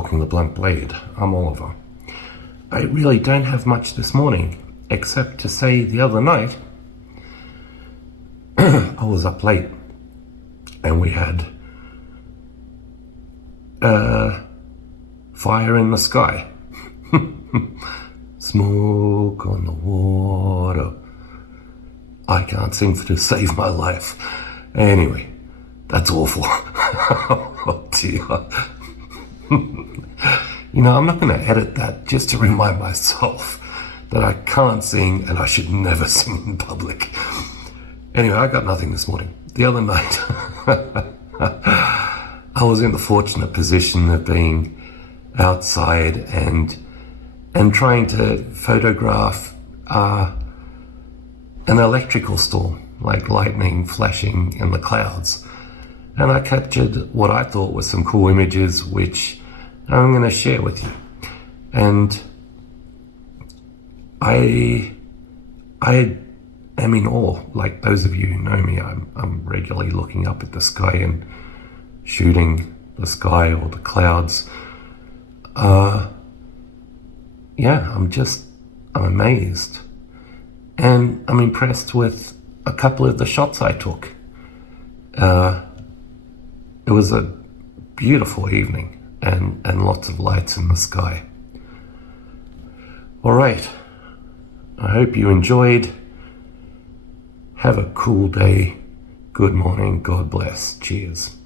Walking the Blunt Blade. I'm Oliver. I really don't have much this morning, except to say the other night I was up late and we had fire in the sky. Smoke on the water. I can't seem to save my life. Anyway, that's awful. Oh dear. You know, I'm not going to edit that just to remind myself that I can't sing and I should never sing in public. Anyway, I got nothing this morning. The other night, I was in the fortunate position of being outside and trying to photograph an electrical storm, like lightning flashing in the clouds. And I captured what I thought were some cool images, which I'm going to share with you. And I am in awe. Like those of you who know me, I'm regularly looking up at the sky and shooting the sky or the clouds. I'm amazed. And I'm impressed with a couple of the shots I took. It was a beautiful evening and lots of lights in the sky. All right. I hope you enjoyed. Have a cool day. Good morning. God bless. Cheers.